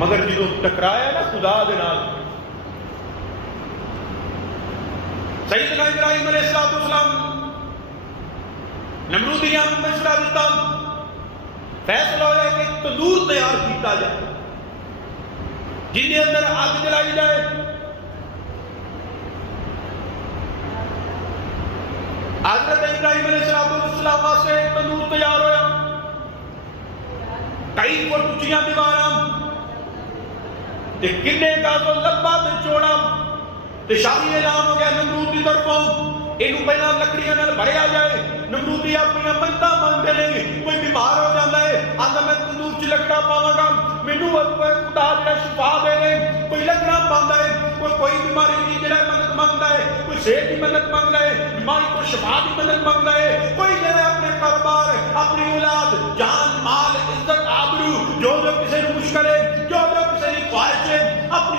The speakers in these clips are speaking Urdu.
مگر جدو ٹکرایا نا خدا دے نال، سیدنا ابراہیم علیہ السلام نمرودیاں مشورہ دیتا، فیصلہ ہوا کہ تندور تیار کیتا جائے جن کے اندر آگ جلائی جائے۔ حضرت ابراہیم علیہ السلام واسطے تندور تیار ہویا، کئی فٹ اونچیاں دیواراں تے کنے گز لمبا تے چوڑا، تے شاہی اعلان ہو گیا نمرود کی طرفوں اینو پہلا لکڑیاں نال بھریا جائے۔ نمرودی اپنی منتاں مانگدے نے، کوئی بیمار ہو جاندا ہے آندا میں تندور چ لکڑا پاواں گا، مینوں خدا جڑا شفا دے دے، کوئی لکڑا پاندا ہے، کوئی بیماری دی جڑا مدد مانگدا ہے، کوئی صحت دی مدد مانگدا ہے، بیماری تو شفا دی مدد مانگدا ہے، کوئی جڑا اپنے کاروبار، اپنی اولاد، جان مال، عزت آبرو، جو کسی نوں مشکل ہے، جو کسی دی خواہش ہے، اپنی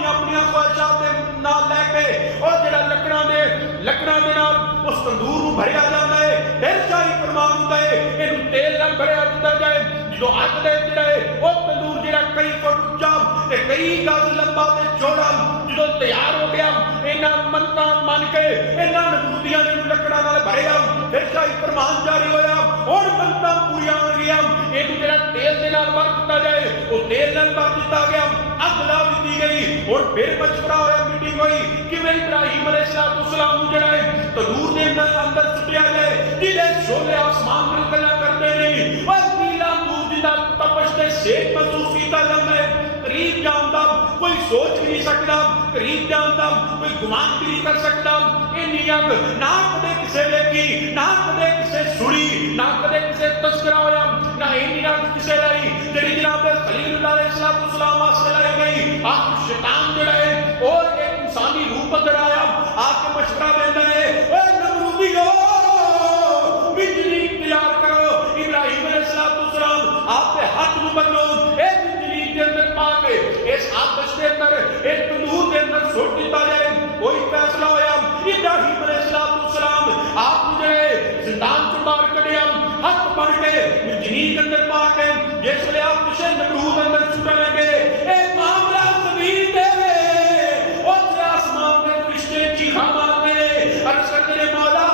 خواہشات دے نال لے کے اور جڑا لکڑاں دے نال اس تندور نوں بھریا جاندا ہے، پھر شاہی فرمان ہوندا ہے اینوں تیل نال بھریا دتا جائے۔ جو اگ دے جڑا ہے وہ تندور جڑا کئی فٹ اونچا تے کئی گز لمبا تے چوڑا جدوں تیار ہو گیا، انہاں منتاں من کے انہاں نمرودیاں نے لکڑاں نال بھریا، پھر شاہی فرمان جاری ہویا ہن منتاں پوریاں ہو گئیاں، اینوں جڑا تیل دے نال بھر دتا جائے، وہ تیل نال بھر دتا گیا، اگ لا دتی گئی۔ ہن پھر مشورہ ہویا، میٹنگ ہوئی کہ ابراہیم علیہ السلام نوں جڑا ہے تندور دے اندر سٹیا جائے، جلے شعلے آسمان میں گلا کرتے نہیں، اور نیلا دودھ دا تپش تے سیک محسوس کیتا جاندا ہے، قریب جاندا کوئی سوچ بھی نہیں سکتا، قریب جاندا کوئی گمان بھی نہیں کر سکتا، اینی اگ نہ کدے کسے ویکھی، نہ کدے کسے سنی، نہ کدے کسے تذکرہ ہویا، نہ اینی اگ کسے لائی جڑی جناب خلیل اللہ علیہ السلام واسطے لائی گئی۔ آج شیطان جڑا ہے اور ایک انسانی روح اندر آیا، آ کے مشورہ دیتا ہے، اے نمرودیو بجلی تیار کرو، ابراہیم علیہ السلام آپ کے ہاتھ نو بنو، اے بجلی کے اندر پا کے اس آتش کے اندر ایک تندور کے اندر سٹ دیتا جائے۔ کوئی فیصلہ ہویا، ابراہیم علیہ السلام آپ مجھے زندان سے باہر کڈیا، ہاتھ بن کے بجلی کے اندر پا کے جس لئے آپ کسے نمرود اندر چھوٹا لگے، اے معاملہ زمین دے اور سے آسمان کے فرشتے چیخا مارتے عرض کرتے مولا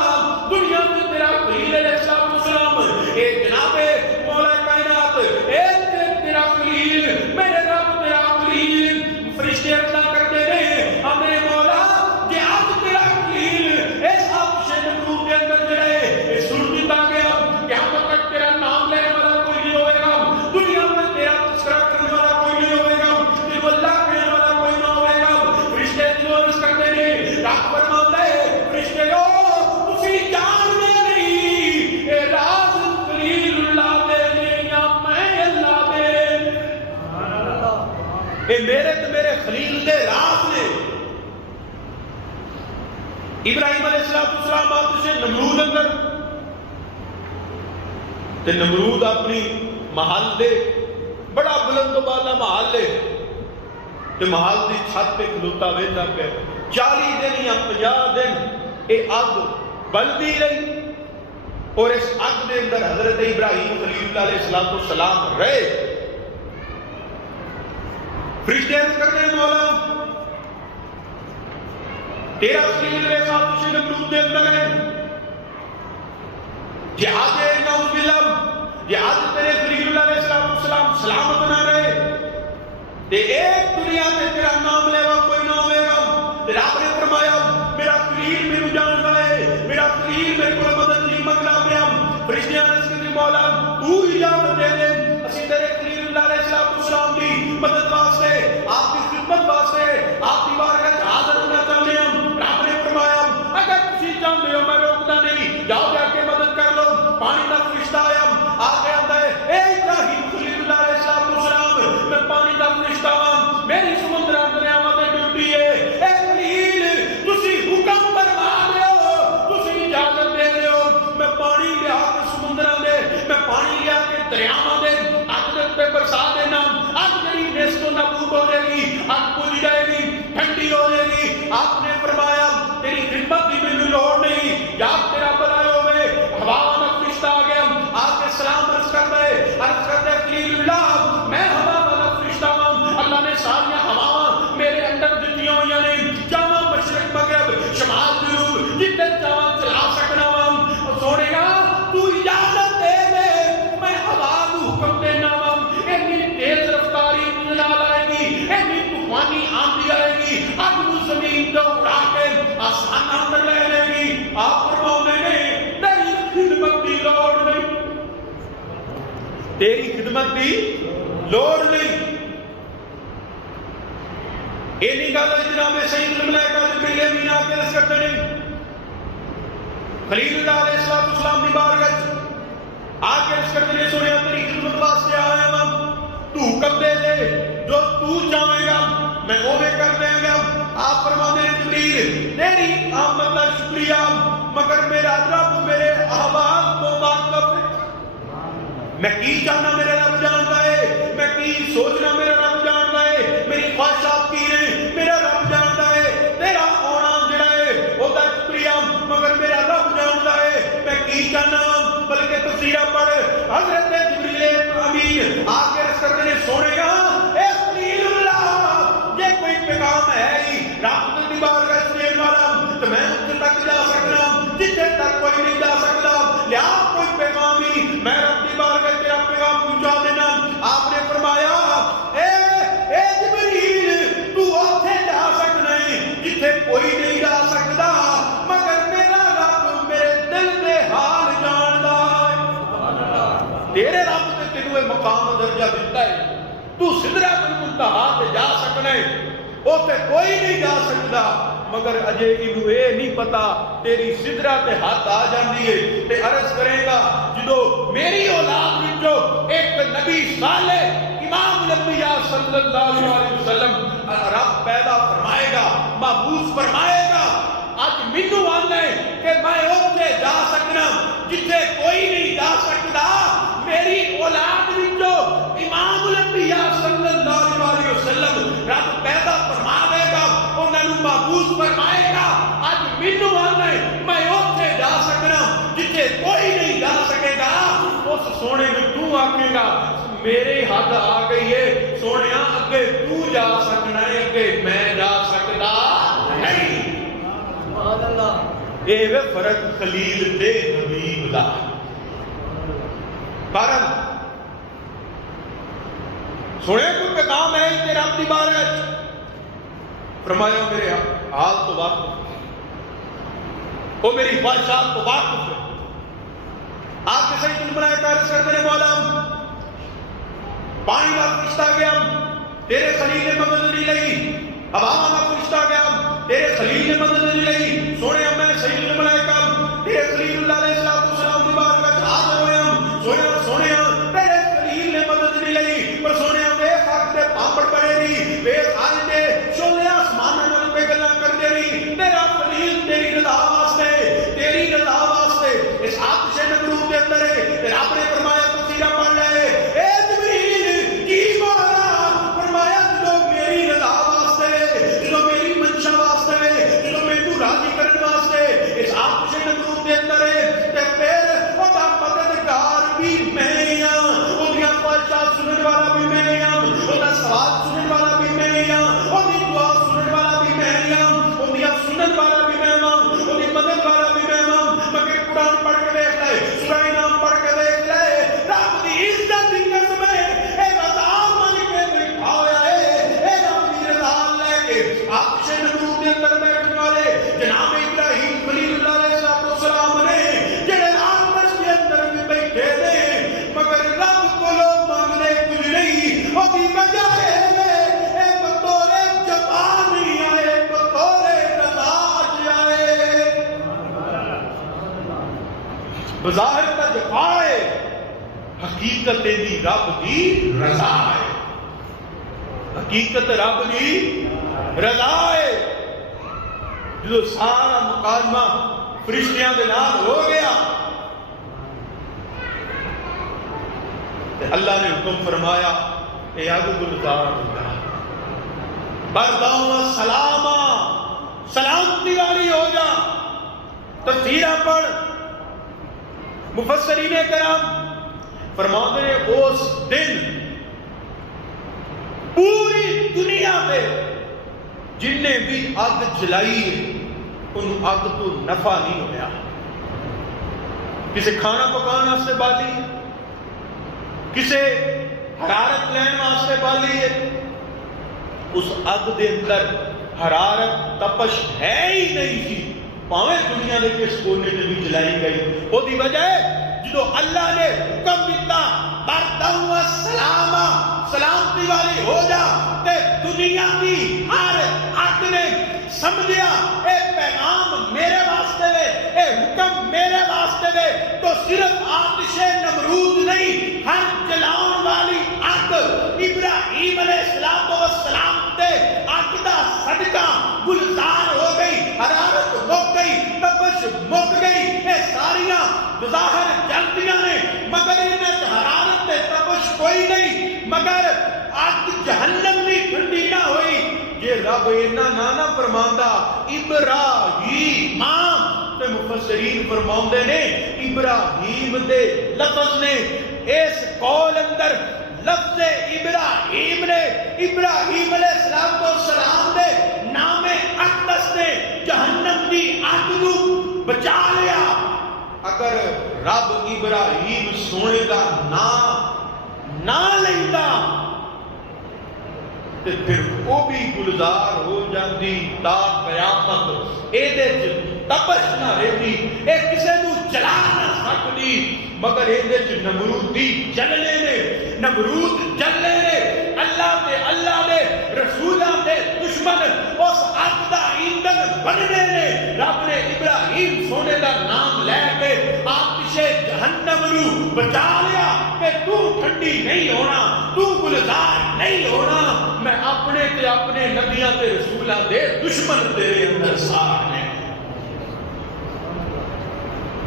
دنیا میں تیرا خلیل علیہ السلام، اے جناب مولا کائنات، اے تیرا خلیل، میرے رب تیرا خلیل، فرشتے عرض کرتے رہے ہمیں مولا کہ آج تیرا خلیل اس آتش نمرود کے اندر جڑے سن دیتا گیا، قیامت تک تیرا نام لینے والا کوئی نہیں ہوئے گا، دنیا میں تیرا تذکرہ کرنے والا کوئی نہیں ہوئے گا، تیرا اللہ کہنے والا کوئی نہ ہوئے گا۔ فرشتے جو عرض کرتے رہے، رب فرماتا ہے فرشتے تسی جانتے نہیں اے راز خلیل اللہ دے نے یا میں اللہ دے، اے میرے تے میرے خلیل دے راز نے۔ ابراہیم علیہ السلام آتش نمرود اندر تے نمرود اپنی محل دے بڑا بلند و بالا محل ہے تے محل دی چھت پہ کھلوتا ویندا پیا، 40 دن یا 50 دن اے اگ بلدی رہی اور اس اگ دے اندر حضرت ابراہیم خلیل اللہ علیہ السلام رہے۔ فرشتے عرض کرتے ہیں مولا تیرا خلیل علیہ آتش نمرود دے اندر ہے، جہاد نعوذ باللہ، جہاد تیرے خلیل اللہ علیہ السلام سلامت نہ رہے تے ایک دنیا میں تیرا نام لیوا کوئی نہ ہوئے گا۔ تے رب نے فرمایا میرا خلیل میرے جانتا ہے، میرا خلیل میرے کو مدد نہیں منگلا پیا۔ فرشتیاں نے کہا مولا تو اجازت دے دے، اسی تیرے خلیل اللہ علیہ السلام کی مدد واسطے، آپ کی خدمت واسطے، آپ کی بارگاہ میں حاضر ہونا چاہتے ہیں۔ رب نے فرمایا اگر تسی چاہتے ہو میں روکتا نہیں، جاؤ جا کے مدد کر لو۔ پانی کا فرشتہ آیا، آ کے آتا ہے اے ابراہیم خلیل اللہ علیہ السلام، میں پانی کا فرشتہ ہوں، میری سمندر دریاواں تے ڈیوٹی ہے، اے خلیل تسی حکم فرما دیو، تسی اجازت دے دیو، میں پانی لیا کے سمندراں دے، میں پانی لیا کے دریاواں دے اگ دے تے برسا دینا، اگ جڑی نیست و نابود ہو جائے گی، اگ بجھ جائے گی، ٹھنڈی ہو جائے گی۔ آپ نے فرمایا تیری خدمت کی مجھے لوڑ نہیں، یا تیرا بھلائی ہوئے۔ ہوا کا فرشتہ آ گیا، آپ کے سلام عرض کرتا ہے خلیل اللہ میں ہوا والا فرشتہ ہوں، اللہ نے تیری خدمت دی لوڑ نہیں. یہ نہیں گل ہے جناب سید الملائکہ جبریل امین آ کے عرض کرتے ہیں خلیل اللہ علیہ السلام دی بارگاہ آ کے عرض کرتے ہیں سنیا تیری خدمت واسطے آیا ہوں تو حکم دے دے جو تو چاہے گا میں اوے کر دیں گا. آپ فرماتے ہیں جبریل تیری آمد کا شکریہ مگر میرا رب میرے احوال کو واقف ہے. میں کی جاننا میرا رب جانتا ہے, میں کی سوچنا میرا رب جانتا ہے, میری خواہشات کی ہیں میرا رب جانتا ہے. تیرا آنا جڑا ہے وہ دا شکریہ مگر میرا رب جانتا ہے میں کی جاننا. بلکہ تفسیرہ پڑھ حضرت جبریل امین آ کے عرض کرتے ہیں سونے گا اے خلیل اللہ یہ کوئی پیغام ہے ہی رب دی بارگاہ سے والا تو میں اس تک جا سکتا جتنے تک کوئی نہیں جا سکتا. لیا کوئی پیغام ہی میں رب دی بارگاہ تیرا پیغام پہنچا دینا. آپ نے فرمایا اے جبریل تو اوتھے جا سکنا ہے جتنے کوئی نہیں جا سکتا مگر میرا رب میرے دل دے حال جاندا ہے. تیرے رب نے تینوں یہ مقام درجہ دیتا ہے تو سدرۃ المنتہا تے جا سکنا ہے اوتھے کوئی نہیں جا سکتا مگر اجے اینو اے نہیں پتا تیری سدرہ تے ہاتھ آ جاندی ہے تے عرض کرے گا جدو میری اولاد وچوں ایک نبی صالح امام الانبیاء صلی اللہ علیہ وسلم رب پیدا فرمائے گا محبوس فرمائے گا. اج مینوں آندا ہے کہ میں اوتھے جا سکنا جتھے کوئی نہیں جا سکتا. میری اولاد وچوں امام الانبیاء صلی اللہ علیہ وسلم رب پیدا فرمائے گا انہاں نوں محبوس فرمائے گا. اج مینوں آندا ہے میں اوتھے جا سکنا جتھے کوئی نہیں جا سکے گا. اس سونے نوں تو آکھے گا میرے حد آ گئی ہے سونیا اگے تو جا سکنا ہے اگے میں جا سکتا نہیں. سبحان اللہ. اے وے فرق خلیل تے حبیب دا. کارن سنے کوئی پیغام ہے تیرا اپنی بارگاہ فرمایا میرے حال تو واقف وہ میری خواہشات تو واقف ہے. آپ کے سید الملائکہ عرض کرتے ہیں مولا پانی کا فرشتہ گیا تیرے خلیل نے مدد نہیں لئی, ہوا کا فرشتہ گیا تیرے خلیل نے مدد نہیں لئی. سونے میں سید الملائکہ تیرے خلیل اللہ علیہ السلام کی بارگاہ حاضر ہویا سونے تیرے خلیل نے مدد نہیں لئی پر سونے بے خاک دے پامپڑ پڑے رہی بے آج دے شولے آسمان نال پہ گلاں کردے رہی. تیرا خلیل تیری رضا واسطے تیری رضا واسطے اس آتش نمرود دے اندر ہے. رب نے فرمایا تفسیرہ پڑھ لے اے جبریل کی مولا فرمایا جو میری رضا واسطے جو میری منشا واسطے جو میں تو راضی کرنے واسطے اس آتش نمرود دے اندر ہے تے پھر او دا مددگار بھی میں ہاں, او دی خواہشات سنن والا بھی میں ہاں, او دا سوال سنن والا بھی میں ہاں, او دی دعا سنن والا بھی میں ہاں, او دی سنن والا بھی میں ہاں, او دی مدد والا بھی میں ہاں. مگر قرآن پڑھ کے دیکھ لے سورہ انعام پڑھ کے دیکھ لے رب دی عزت دی قسم ہے اے رضا من کے بیٹھا ہویا ہے اے رب دی رضا لے کے آتش نمرود دے اندر بیٹھنے والے جناب ابراہیم خلیل اللہ علیہ السلام نے جڑے آتش کے اندر بھی بیٹھے نے مگر رب کو لوگ مانگنے کچھ نہیں. او دی وجہ ہے اے بطور جفا نہیں آئے بطور رضا آئے. بظاہر کا جفا ہے حقیقت دی رب دی رضا ہے. حقیقت رب دی رضا ہے. جو سارا مکالمہ فرشتیاں دے نال ہو گیا اللہ نے حکم فرمایا اے اگ گلزار ہوگا برداؤں سلاما سلامتی والی ہو جا. تفسیرہ پڑھ مفسرین کرام فرماتے ہیں اس دن پوری دنیا میں جن نے بھی اگ جلائی ان اگ تو نفع نہیں ہویا. کسے کھانا پکانا سے بالی کسے حرارت لین واسطے بالی ہے اس اگ دے اندر حرارت تپش ہے ہی نہیں تھی پاویں دنیا دے کس کونے تے بھی جلائی گئی. او دی وجہ ہے جدو اللہ نے حکم دیتا بردم و سلاما سلامتی والی ہو جا تے دنیا دی ہر اگ نے سمجھیا اے پیغام میرے واسطے دے اے حکم میرے واسطے دے تو صرف آتش نمرود نہیں ہر جلاؤن والی اگ ابراہیم علیہ السلام تے اگ دا صدقہ گلزار ہو گئی حرارت مک گئی تپش مک گئی اے ساریاں بظاہر جلدیاں نے مگر انہیں حرارت تے تپش کوئی نہیں مگر اگ جہنم بھی ٹھنڈی نہ ہوئی یہ رب اینا نانا فرماندا ابراہیم تے مفسرین فرماندے نے ابراہیم دے لفظ نے اس قول اندر لفظ ابراہیم نے ابراہیم علیہ السلام دے نام اقدس نے جہنم دی اگ نو بچا لیا اگر رب ابراہیم سونے دا نام نہ لیندا تے پھر وہ بھی گلزار ہو جاندی تا قیامت اے دے تپش نہ رہتی اے کسے نو جلا نہ سکتی مگر اے دے نمرودی جلنے نے نمرود جلنے نے اللہ دے رسولہ دے دشمن اس اگ دا ایندھن بننے نے رب نے ابراہیم سونے دا نام لے کے آتش جہنم نو بچا لیا کہ تو ٹھنڈی نہیں ہونا تو گلزار نہیں ہونا میں اپنے نبیاں تے رسولاں دے دشمن تیرے اندر سارنے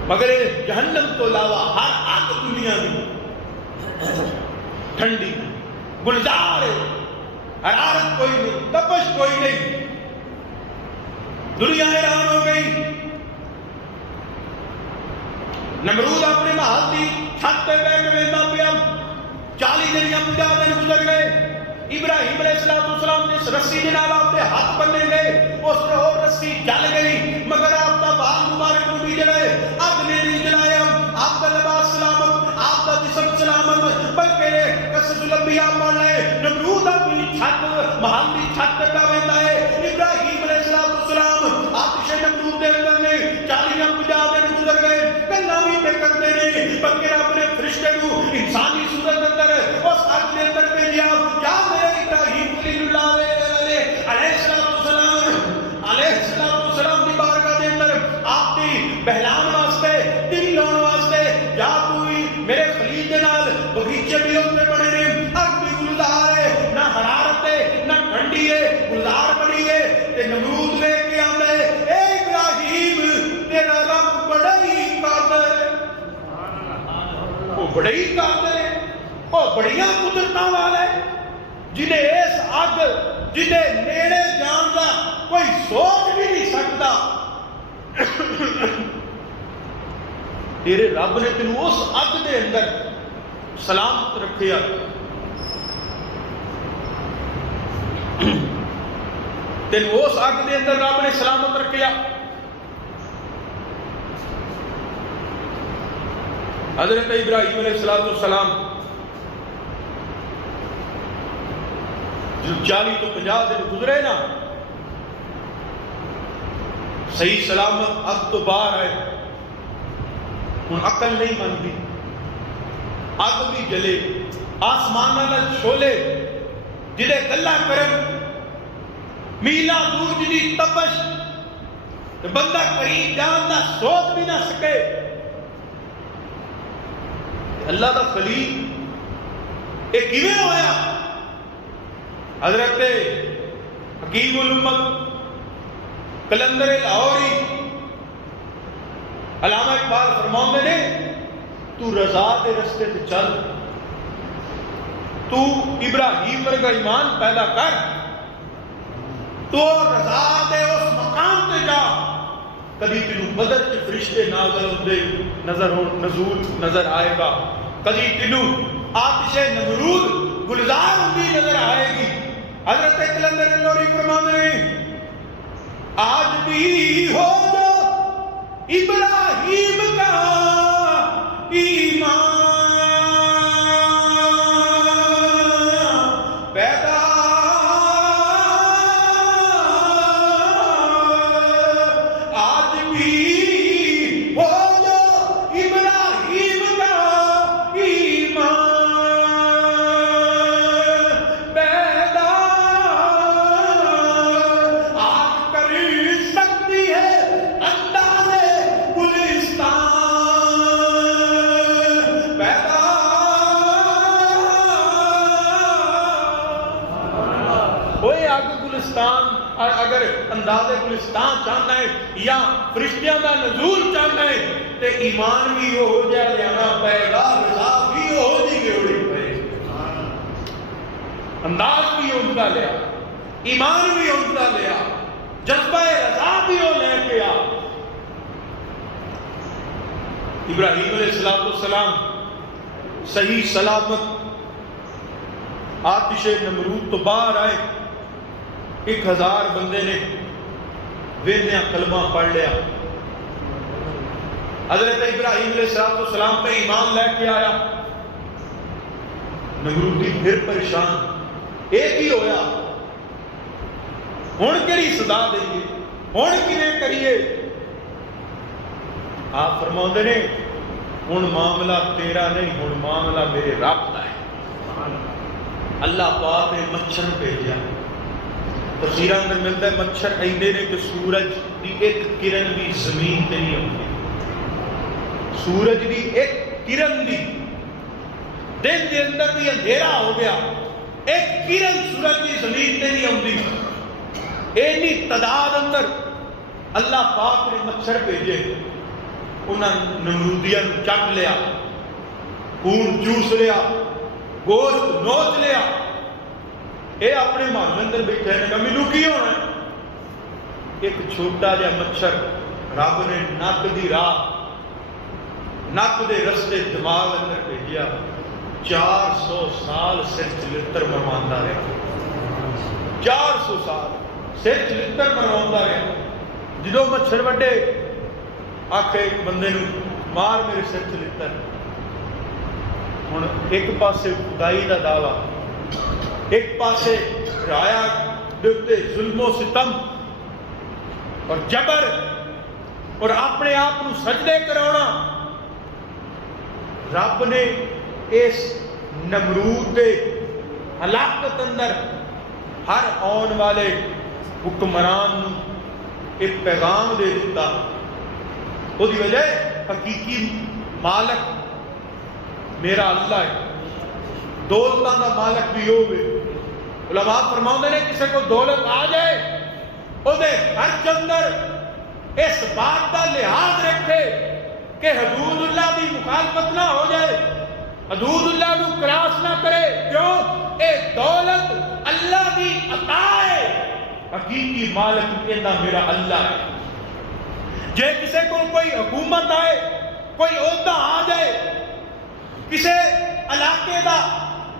مگر جہنم تو علاوہ ہر آگ دنیا میں ٹھنڈی گلزار ہے حرارت کوئی نہیں تپش کوئی نہیں دنیا حیران ہو گئی نمرود اپنے محل دی چھت پہ بیٹھ کے ویندا پیا 40 دن یا 50 دن گزر گئے ابراہیم علیہ السلام نے اس رسی کے نال آپ کے ہاتھ بننے گئے اس نے وہ رسی جل گئی مگر آپ کا بال مبارک کو بھی جلائے اگ نے نہیں جلایا آپ کا لباس سلامت آپ کا جسم سلامت بلکہ قصص الانبیاء پڑھ رہے نمرود اپنی چھت محل کی چھت پہ ویندا ہے ابراہیم علیہ السلام آتش نمرود دے اندر نے 40 یا 50 دن گزر گئے گلاں بھی پہ کرتے نے بلکہ رب نے فرشتے کو انسانی صورت اندر اس اگ کے اندر بھیجا کیا ابراہیم خلیل اللہ علیہ السلام دی بارگاہ دے اندر آپ دی بہلان واسطے دل لاؤن واسطے یا کوئی میرے خلیل دے نال بغیچے بھی ہوتے بڑے نے اگ بھی گلزار ہے نہ حرارت ہے نہ ٹھنڈی ہے گلزار بڑی ہے تے نمرود لے کے آندا ہے اے ابراہیم تیرا رب بڑا ہی قادر ہے وہ بڑا ہی قادر ہے وہ بڑیاں قدرتاں والا ہے جنہیں اس اگ جنہیں نیڑے جان دا کوئی سوچ بھی نہیں سکتا تیرے رب نے تینوں اس اگ دے اندر سلامت رکھیا تینوں اس اگ دے اندر رب نے سلامت رکھیا حضرت ابراہیم علیہ السلام جو 40 تو 50 دن گزرے نا صحیح سلامت اگ تو باہر ہے ہن عقل نہیں مانتی اگ بھی جلے آسمان نال شولے جدے گلا کرن میلا دور جی تپش بندہ قریب جان نہ سوچ بھی نہ سکے اللہ دا خلیل یہ کیویں ہویا حضرت حکیم الامت کلندر لاہوری علامہ اقبال فرماندے نے تو رضا دے رستے تے چل تو ابراہیم ورگا ایمان پیدا کر تو رضا دے اس مقام تے جا کبھی تینوں بدر کے فرشتے نازل ہوندے نزول نظر آئے گا کبھی تینوں آتش نمرود گلزار ہوندی نظر آئے گی حضرت کلندر لاہوری فرماندے نے آج بھی ہو جو ابراہیم کا ایمان پیدا آج بھی ہو جو ابراہیم کا ایمان ہوئے اگ گلستان اگر اندازے گلستان چاہنا ہے یا فرشتیاں دا نزول چاہنا ہے تے ایمان بھی ہو جائے لیانا پائے گا، رضا بھی ہو جی گے پائے، انداز بھی ان کا لیا، ایمان بھی ان کا لیا، جذبہ رضا بھی ہو لے کے آ۔ ابراہیم علیہ السلام صحیح سلامت آتش نمرود تو باہر آئے، 1000 بندے نے ویدیاں کلمہ پڑھ لیا۔ حضرت ابراہیم علیہ السلام پہ ایمان لے کے آیا، نمرودی پھر پریشان، ایک ہی ہویا، ہون کری صدا دئیے، ہون کنے کریے۔ آپ فرماؤں نے ہون معاملہ تیرا نہیں، ہون معاملہ میرے رب دا ہے۔ اللہ پاک نے مچھر بھیجا، تفسیراں اندر ملتا ہے مچھر ایندے نے کہ سورج دی ایک کرن بھی زمین تے نہیں ہوتی، سورج دی ایک کرن بھی دن دے اندر بھی اندھیرا ہو گیا، ایک کرن سورج دی زمین تے نہیں ہوتی، اینی تعداد اندر اللہ پاک نے مچھر بھیجے، انہاں نمرودیاں چٹ لیا، خون چوس لیا، گوشت نوچ لیا۔ اے اپنے محلے اندر بیٹھے نے کہا مینوں کی ہونا ہے؟ ایک چھوٹا جا مچھر رب نے نک دی راہ، نک دے رستے دماغ اندر بھیجیا، 400 سال سر چلتر مرواندہ رہا، 400 سال سر چلتر مرواندہ رہا۔ جدو مچھر وڈے آکھے ایک بندے نو مار میرے سر چلتر، ہن ایک پاسے خدائی دا دعویٰ، ایک پاسے رایا دیتے ظلم و ستم اور جبر اور اپنے آپ نو سجدے کرانا۔ رب نے اس نمرود دے ہلاکت اندر ہر آن والے حکمران نو ایک پیغام دے دیتا، وہ دی وجہ حقیقی مالک میرا اللہ ہے، دولتاں دا مالک بھی ہوگے۔ علماء فرماؤں نے کسی کو دولت آ جائے او دے ہر چندر اس بات کا لحاظ رکھے کہ حدود اللہ دی مخالفت نہ ہو جائے، حدود اللہ کو کراس نہ کرے، کیوں؟ اے دولت اللہ دی عطا ہے، حقیقی مالک کہنا میرا اللہ ہے۔ جے کسی کو کوئی حکومت آئے، کوئی عہدہ آ جائے، کسی علاقے دا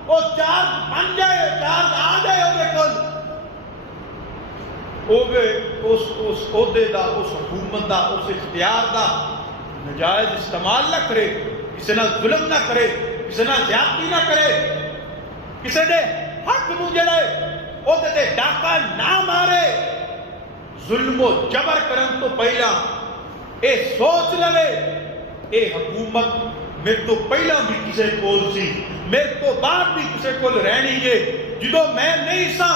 وہ چارج بن جائے، چارج آ جائے ہوگے کل، ہوگے اس عہدے دا، اس حکومت دا، اس اختیار دا نجائز استعمال نہ کرے، کسی نہ ظلم نہ کرے، کسی نہ زیادتی نہ کرے، کسی نے حق نو جڑے عہدے تے ڈاکہ نہ مارے، ظلم و جبر کرن تو پہلا اے سوچ لے اے حکومت میرے تو پہلا بھی کسے کول سی، میرے تو بعد بھی کسے کول رہنی ہے، جدو میں نہیں سا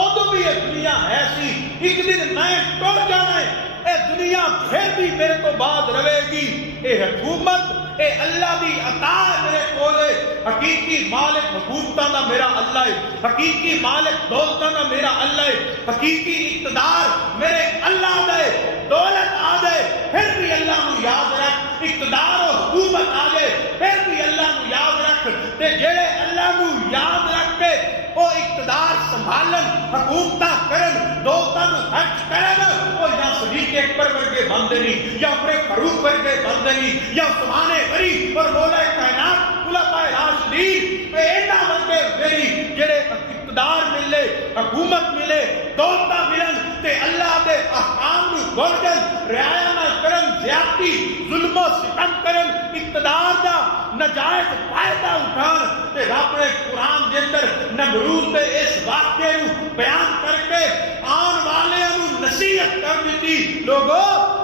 ادو بھی یہ دنیا ہے سی، ایک دن میں ٹوٹ جانا ہے، اے دنیا پھر بھی میرے تو بعد رہے گی۔ اے حکومت اے اللہ دی عطا میرے کولے، حقیقی مالک حکومتاں دا میرا اللہ ہے، حقیقی مالک دولتاں دا میرا اللہ ہے، حقیقی اقتدار میرے اللہ دا ہے۔ دولت آ جائے پھر بھی اللہ نو یاد رکھ، اقتدار و حکومت آ جائے پھر بھی اللہ نو یاد رکھ، تے جڑے اللہ نو یاد رکھ کے وہ اقتدار سنبھالن، حکومتاں کرن، دولتاں نو خرچ کرن، وہ یا صدیق اکبر ورگے بندے نہیں، یا عمر فاروق ورگے بندے نہیں، یا عثمان غنی اور مولا کائنات خلفائے راشدین اے اینا ورگے ویری جڑے اقتدار ملے، حکومت ملے، دولتاں ملن تے اللہ دے احکام نو گھڑن، رعایا نہ کرن، زیادتی ظلم و ستم کرن، اقتدار دا نجائز فائدہ اٹھان، تے رب نے قرآن دے اندر نمرود دے اس واقعے نو بیان کر کے آن والے نو نصیحت کر دیتی، لوگوں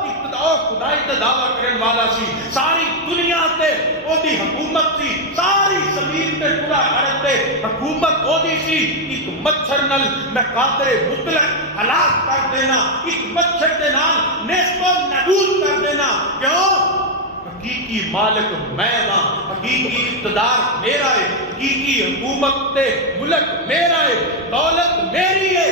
خدائی تے دعویٰ کرن والا سی، ساری دنیا تے او دی حکومت سی، ساری زمین تے پورا عرب تے حکومت او دی سی، ایک مچھر نل میں قادر مطلق ہلاک کر دینا، ایک مچھر دے نال نیست و نابود کر دینا، کیوں؟ حقیقی مالک میں ہاں، حقیقی اقتدار میرا ہے، حقیقی حکومت تے ملک میرا ہے، دولت میری ہے،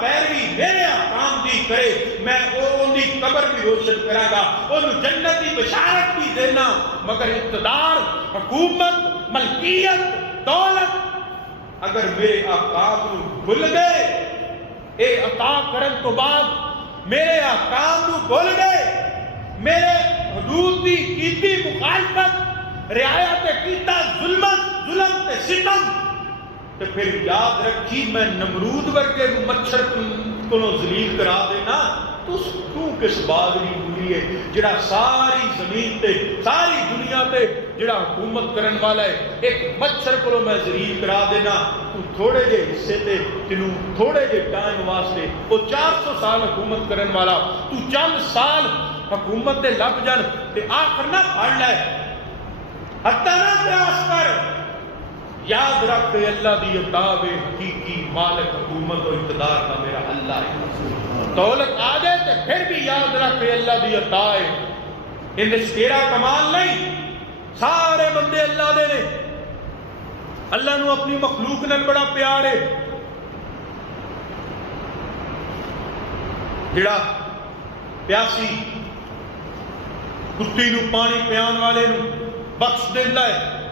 پیروی میرے احکام دی کرے میں ان دی قبر بھی روشن کراں گا ان جنت دی بشارت بھی دینا مگر اقتدار حکومت ملکیت دولت اگر میرے احکام نو بھول گئے اے عطا کرن تو بعد میرے احکام نو بھول گئے میرے حدود دی کیتی مخالفت رعایت کیتا ظلم تے ستم تو پھر یاد رکھی میں نمرود ورگے مچھر کو ذلیل کرا دینا تو کس بات نہیں بھولی ہے جڑا ساری زمین تے ساری دنیا تے جڑا حکومت کرن والا ہے ایک مچھر کو میں ذلیل کرا دینا تو تھوڑے جے حصے تے تینوں تھوڑے جے ٹائم واسطے وہ 400 سال حکومت کرن والا تو چند سال حکومت دے لب جان تے آخر نہ پڑ لے حتی نہ پریاس کر یاد رکھ اللہ دی عطا حقیقی مالک حکومت و اقتدار کا میرا اللہ ہے دولت آ جائے تو پھر بھی یاد رکھ اللہ دی عطا ہے ان تیرا کمال نہیں سارے بندے اللہ دے نے اللہ نو اپنی مخلوق نال بڑا پیار ہے جڑا پیاسی کتی نو پانی پیان والے نو بخش دیندا ہے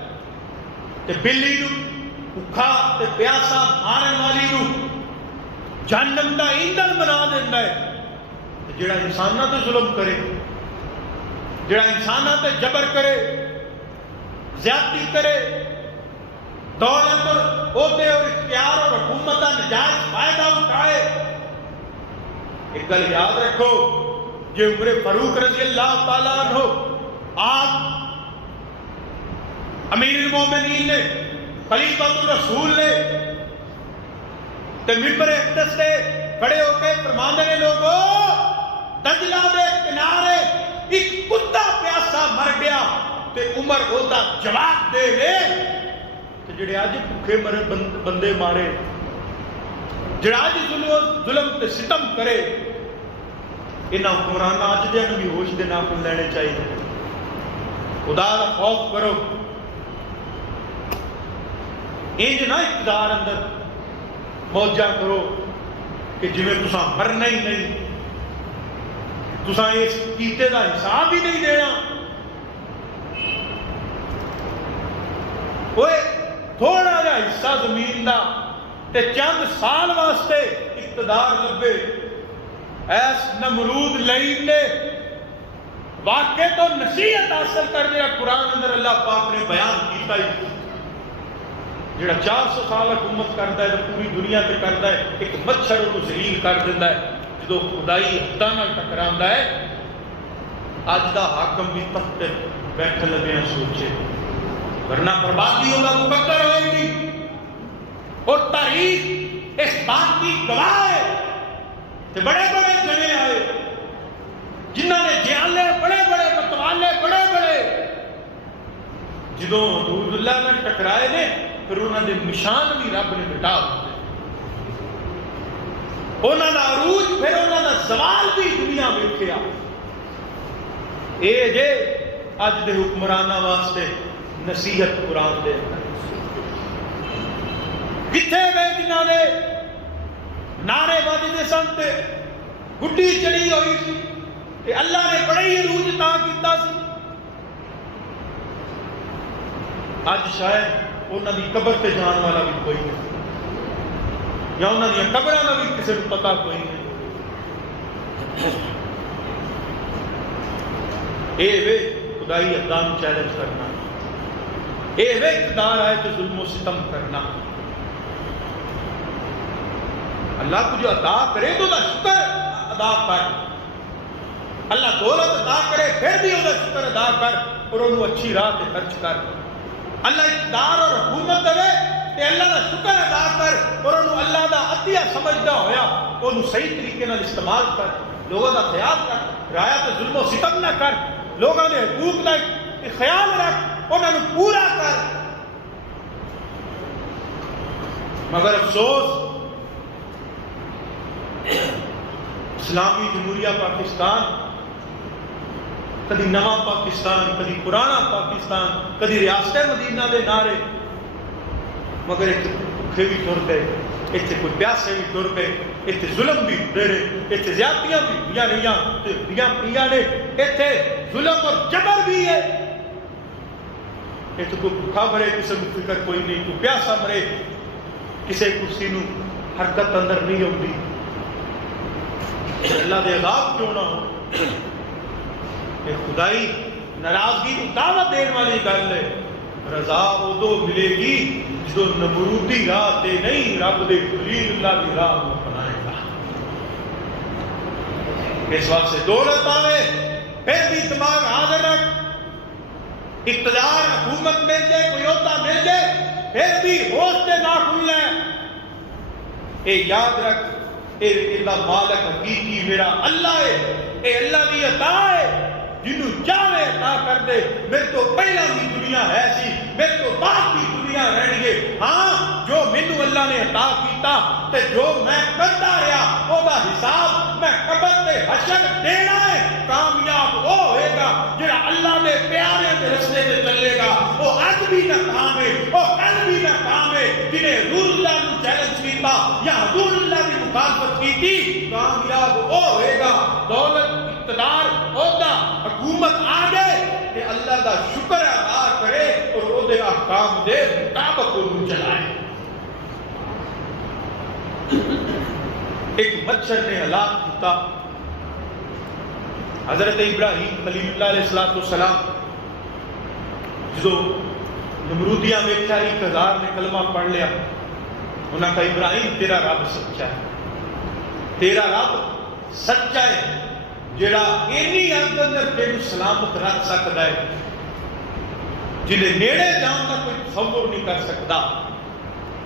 تے بلی نو بھکھا تے پیاسا مارن والی نو جہنم دا ایندھن بنا دیندا ہے تے جڑا انساناں تے ظلم کرے جڑا انساناں تے جبر کرے زیادتی کرے دولت اور عہدے اور اختیار اور حکومت کا نجائز فائدہ اٹھائے ایک گل یاد رکھو جو عمر فاروق رضی اللہ تعالیٰ عنہ آپ امیر المومنین نے خلیفۃ الرسول نے تے ممبر اقدس سے کھڑے ہو کے فرماندے نے لوگوں دجلہ دے کنارے ایک کتا پیاسا مر گیا تے عمر او دا جواب دے گے تے جڑے اج بھوکے مرے بندے مارے جڑا اج ظلم تے ستم کرے انہاں حکمراناں اج دے بھی ہوش دے ناخن لینے چاہیے خدا دا خوف کرو انج نہ اقتدار اندر موجہ کرو کہ جویں تساں مرنا ہی نہیں تساں اس کیتے دا حساب ہی نہیں دینا اوے تھوڑا جا حصہ زمین دا تے چند سال واسطے اقتدار لبے ایس نمرود لعین نے واقع تو نصیحت حاصل کر دیا قرآن اندر اللہ پاک نے بیان کیتا ہی جڑا 400 سال حکومت کرتا ہے تو پوری دنیا پہ کرتا ہے ایک مچھر کو ذلیل کر دیتا ہے جدو خدائی حداں نال ٹکراندا ہے اج دا حاکم بھی تخت بیٹھ لگے سوچے ورنہ بربادی ہوگا مقدر ہوئے گی اور تاریخ اس بات کی گواہ ہے کہ بڑے بڑے جنے آئے جنہوں نے جیالے بڑے بڑے متوالے بڑے بڑے جدوں حضور اللہ نے ٹکرائے نے پھر انہوں نے نشان بھی رب نے مٹا دیتے انہوں نے عروج پھر انہوں نے زوال بھی دنیا ویکھیا اے جے اج دے حکمراناں واسطے نصیحت قرآن دے کتھے گئے جنہوں نے نعرے بجدے سن تے گڈی چڑھی ہوئی سی کہ اللہ نے بڑے ہی عروج تا کیتا سی اج شاید انہوں نے قبر تے جان والا بھی کوئی نہیں یا انہوں نے قبروں کا بھی کسی کو پتا کوئی نہیں اے وے خدائی اقدام چیلنج کرنا اے وے اقتدار آئے تو ظلم و ستم کرنا اللہ کو جو عطا کرے تو شکر ادا کر اللہ دولت عطا کرے پھر بھی وہ شکر ادا کر اور انہوں اچھی راہ تے خرچ کر اللہ اقتدار اور حکومت دے تے اللہ دا شکر ادا کر اور انہوں اللہ دا عطیہ سمجھدا ہویا انہوں صحیح طریقے نال استعمال کر لوگوں دا خیال کر رعایا تے ظلم و ستم نہ کر لوگوں دے حقوق دا خیال رکھ انہوں پورا کر مگر افسوس اسلامی جمہوریہ پاکستان کدی نواں پاکستان کدی پرانا پاکستان کدی ریاست مدینہ دے نعرے مگر ایک بھوکے بھی تر گئے، اتنے کوئی پیاسے بھی تر گئے، اتنے ظلم بھی ہوتے رہے، اتنے زیادتیاں بھی ہوئی رہی نے، اتنے ظلم اور جبر بھی ہے۔ اتنے کوئی بھوکا مرے کسی کو فکر کوئی نہیں، کوئی پیاسا مرے کسی کسی نو حرکت اندر نہیں ہوتی۔ اللہ دے عذاب کیوں نہ ہو؟ کہ خدائی ناراضگی کو دعوت دینے والی گل ہے۔ رضا ادو ملے گی جدو نمرودی راہ تے نہیں رب دے خلیل اللہ دی راہ کو اپنائے گا۔ اس واسطے دولت آوے پھر بھی دماغ حاضر رکھ، اقتدار حکومت مل جائے، کوئی عہدہ مل جائے، پھر بھی ہوش سے نہ کھلنا ہے۔ اے یاد رکھ، اے اللہ مالک حقیقی میرا اللہ ہے، اے اللہ کی عطا ہے، جنہوں چاہے عطا کر دے۔ میرے تو پہلا بھی دنیا ہے سی، میرے تو بعد بھی دنیا رہنی ہے۔ ہاں جو مینوں اللہ نے عطا کیتا تے جو میں کرتا رہا او دا حساب میں قبر تے حشر دینا ہے۔ کامیاب وہ ہوئے گا جڑا اللہ نے پیارے دے رستے تے چلے گا، وہ اج بھی ناکام ہے، وہ کل بھی ناکام ہے۔ جنہیں حضور اللہ نے چیلنج کیتا یا حضور اللہ کی مخالفت کی، کامیاب وہ ہوئے گا۔ دولت، اقتدار، عہدہ، حکومت آ جائے کہ اللہ دا شکر ادا کرے اور وہ دے احکام دے مطابق انہوں چلائے۔ ایک مچھر نے ہلاک کیتا حضرت ابراہیم خلیل اللہ علیہ السلام، جو نمرودیاں میں 1000 نے کلمہ پڑھ لیا، انہوں نے کہا ابراہیم تیرا رب سچا ہے، تیرا رب سچا ہے جڑا اینی حد اندر تینوں سلامت رکھ سکتا ہے، جنہیں نیڑے جان کا کوئی تصور نہیں کر سکتا۔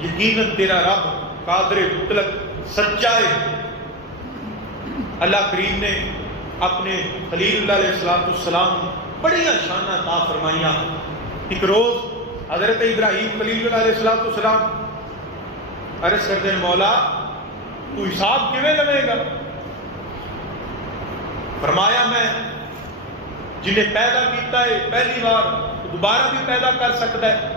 یقیناً تیرا رب قادر مطلق سچا ہے۔ اللہ کریم نے اپنے خلیل اللہ علیہ السلام بڑی شانہ عطا فرمائیاں۔ ایک روز حضرت ابراہیم خلیل اللہ علیہ السلام عرض کرتے ہیں مولا تو حساب کیویں لوے گا؟ فرمایا میں جنہیں پیدا کیتا ہے پہلی بار دوبارہ بھی پیدا کر سکتا ہے،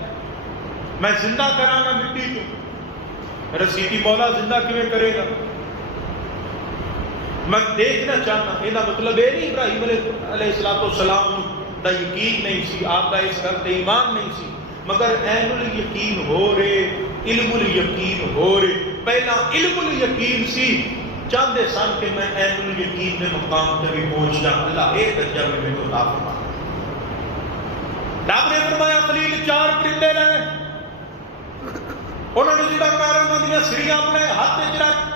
میں زندہ کراں گا مٹی کو۔ رسیدی مولا زندہ کیویں کرے گا؟ میں دیکھنا چاہنا۔ یہ مطلب یہ نہیں ابراہیم علیہ السلام دا یقین نہیں سی، آپ دا اس گل تے ایمان نہیں سی، مگر عین الیقین ہو رہے، علم الیقین ہو رہے۔ پہلا علم الیقین سی، چاہتے سن کہ میں عین الیقین کے مقام تے بھی پہنچ جاؤں۔ اللہ ایک درجہ میں میرے کو عطا فرما۔ رب نے فرمایا خلیل 4 پرندے رہے، انہوں نے جدا کر انہوں نے سریاں اپنے ہاتھ وچ رکھ،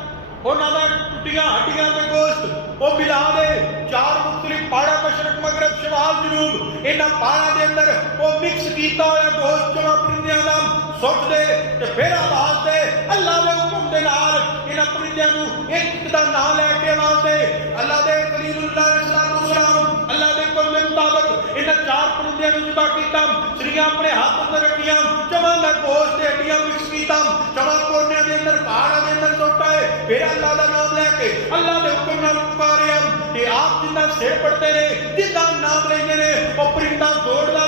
انہوں نے ٹوٹیاں ہڈیاں تے گوشت وہ ملا دے 4 مختلف پہاڑا، مشرق مغرب شمال جنوب، انہاں پہاڑا دے اندر وہ مکس کیتا ہوا گوشت 4 پرندیاں دا سٹ دے تے پھر آواز دے اللہ دے حکم دے نال انہاں پرندیاں نو ایک دا نام لے کے آواز دے اللہ دے خلیل اللہ علیہ السلام اللہ دے حکم دے مطابق انہاں 4 پرندیاں نو ذبح کیتا، سریاں اپنے ہاتھ اندر رکھیاں، چواں دا گوشت تے ہڈیاں مکس کیتا، چواں کونیاں دے اندر پہاڑا دے اندر سٹا ہے، پھر اللہ دا نام لے کے اللہ دے حکم نال پکاریا کہ آپ جنہ سیر پڑھتے رہے جنہ نام لیندے رہے وہ پرندہ دوڑدا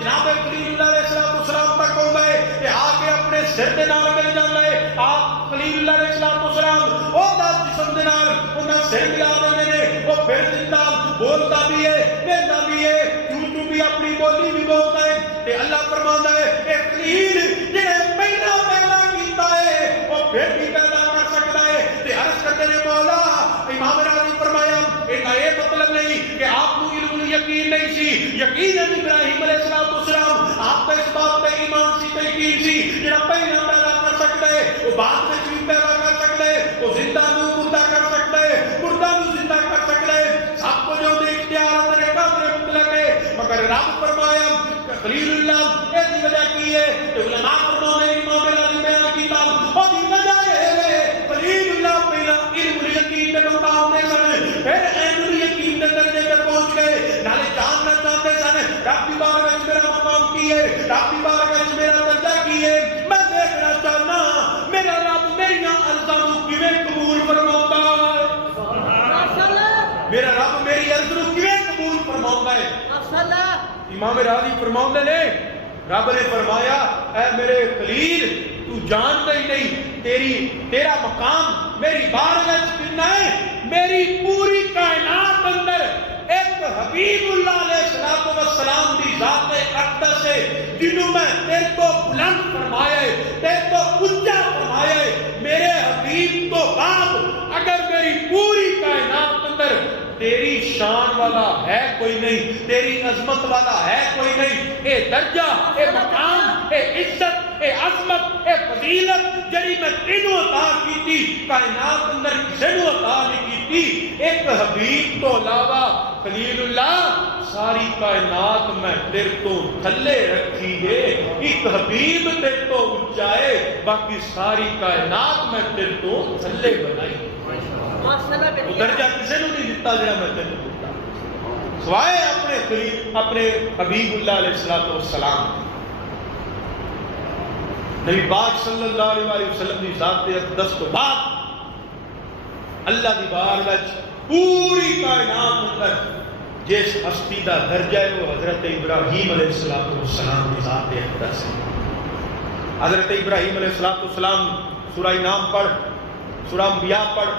جناب خلیل اللہ علیہ السلام تک ہوندا ہے کہ آ کے اپنے سر دے نال مل جاندا ہے۔ آپ خلیل اللہ علیہ السلام او دا جسم دے نال انہاں سر ملا دیندے نے، وہ پھر زندہ بولتا بھی ہے، کہندا بھی ہے، چوں بھی اپنی بولی بھی بولتا ہے۔ تے اللہ فرماندا ہے اے خلیل جنے پہلا پیدا کیتا ہے وہ پھر بھی پیدا کر سکتا ہے۔ تے عرض کرتے نے مولا امام راضی فرمایا یہ مطلب نہیں کہ آپ کو علم یقین نہیں سی، یقیناً ابراہیم علیہ السلام آپ کا اس بات پہ ایمان سی تے یقین سی جڑا پہلا پیدا کر سکتا ہے وہ بعد میں بھی پیدا کر سکتا ہے، وہ زندہ نو مردہ کر سکتا ہے، مردہ نو زندہ کر سکتا ہے، سب کو جو دے اختیار اندر قادر مطلق ہے۔ مگر رب فرمایا خلیل اللہ اس کی وجہ کی ہے کہ علماء فرماتے ہیں امام راضی بیان کیتا اور دی وجہ ہے خلیل اللہ پہلا علم یقین کے مقام دے سن، پھر عین الیقین کے درجے پہ پہنچ گئے، نالے جاننا چاہتے سن رب کی بارگاہ وچ میرا مقام کی ہے، رب کی بارگاہ وچ میرا درجہ کی ہے، میں دیکھنا چاہنا میرا رب میری عرضاں نو کیویں قبول فرماتا ہے، میرا رب میری عرض نو کیویں قبول فرماتا ہے۔ امام راضی فرماتے نے رب نے فرمایا اے میرے خلیل تو تو جانتا ہی نہیں تیرا مقام میری بارگاہ کتنا ہے. میری پوری کائنات اندر ایک حبیب اللہ علیہ السلام دی ذات اقدس ہے جنہوں میں تیرے کو بلند فرمایا ہے, تیرے کو اونچا فرمایا ہے. میرے حبیب تو بعد اگر میری پوری کائنات اندر تیری شان والا ہے کوئی نہیں, تیری عظمت والا ہے کوئی نہیں. اے درجہ, اے مقام, اے عزت, اے عظمت, اے فضیلت جڑی میں تینوں عطا کیتی کائنات اندر کسے نو عطا نہیں کیتی. ایک حبیب تو علاوہ خلیل اللہ ساری کائنات میں تیرے تو تھلے رکھی ہے. ایک حبیب تیرے تو اونچائے, باقی ساری کائنات میں تیرے تو تھلے بنائی. وہ درجہ کسے نو نہیں دیتا جڑا میں تیرے کو دیتا سوائے اپنے خلیل, اپنے حبیب اللہ علیہ السلام. نبی پاک صلی اللہ علیہ وسلم کی ذات اقدس تو بعد اللہ دی بارگاہ پوری کائنات اندر جس ہستی دا درجہ ہے وہ حضرت ابراہیم علیہ السلام کی ذات اقدس ہے. حضرت ابراہیم علیہ السلام سورہ انعام پڑھ, سورہ انبیاء پڑھ,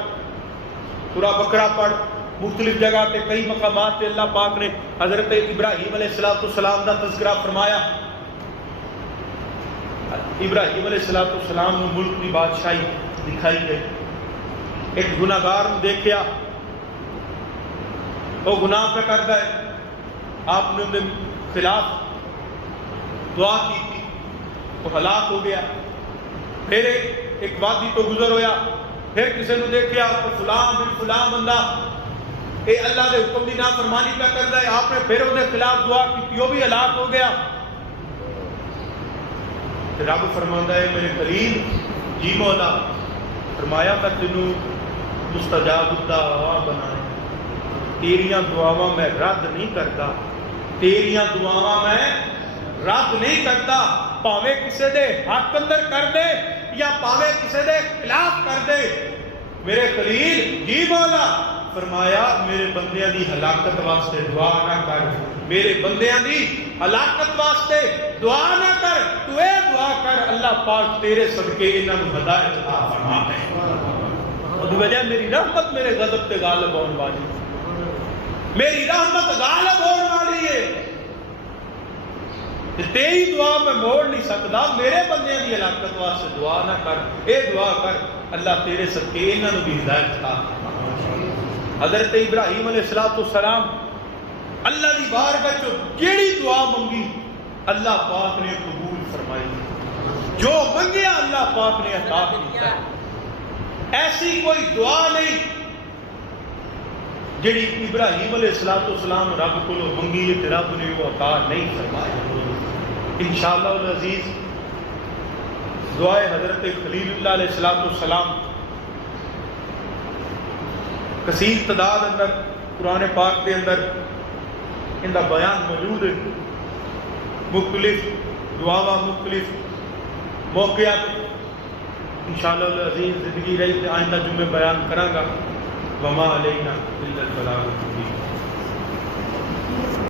سورہ بقرہ پڑھ, مختلف جگہ پہ کئی مقامات پہ اللہ پاک نے حضرت ابراہیم علیہ السلام کا تذکرہ فرمایا. ابراہیم علیہ السلام نے ملک کی بادشاہی دکھائی گئی. ایک گناہگار دیکھیا وہ گناہ پہ کرتا ہے, آپ نے ان کے خلاف دعا کی تھی, وہ ہلاک ہو گیا. پھر ایک وادی تو گزر ہویا, پھر کسی نے دیکھیا تو فلاں بن فلاں بندہ اے اللہ دے حکم دی نافرمانی پہ کرتا ہے, آپ نے پھر ان کے خلاف دعا کی, وہ بھی ہلاک ہو گیا. رب فرماندا ہے میرے خلیل جی مولا, فرمایا میں تینوں مستجاب الدعوا بنایا, تیریاں دعاواں میں رد نہیں کرتا, تیریاں دعاواں میں رد نہیں کرتا. پاوے کسے دے حق اندر کر دے یا پاوے کسے دے خلاف کر دے. میرے خلیل جی مولا, فرمایا میرے بندیاں دی ہلاکت واسطے دعا نہ کر, میرے بندیاں دی ہلاکت واسطے دعا نہ کر, تو اے دعا کر اللہ پاک تیرے صدقے انہاں نوں ہدایت عطا فرما دے. اور وجہ میری رحمت میرے غضب تے غالب ہون والی, میری رحمت غالب ہون والی ہے. تیری دعا میں موڑ نہیں سکتا, میرے بندیاں دی ہلاکت واسطے دعا نہ کر, اے دعا کر اللہ تیرے صدقے انہاں نوں بھی ہدایت عطا فرما. حضرت ابراہیم علیہ السلام اللہ دی بارگاہ چ جیڑی دعا منگی اللہ پاک نے قبول فرمائی, جو منگیا اللہ پاک نے عطا کیا. ایسی کوئی دعا نہیں جیڑی ابراہیم علیہ السلام رب کو منگی ہے رب نے وہ عطا نہیں فرمایا. انشاءاللہ العزیز دعائے حضرت خلیل اللہ علیہ السلام کثیر تعداد اندر قرآن پاک کے اندر ان کا بیان موجود ہے. مختلف دعاواں مختلف موقعات انشاءاللہ العزیز زندگی رہی آئندہ جمعے بیان کراں گا. وما علینا الا البلاغ المبین.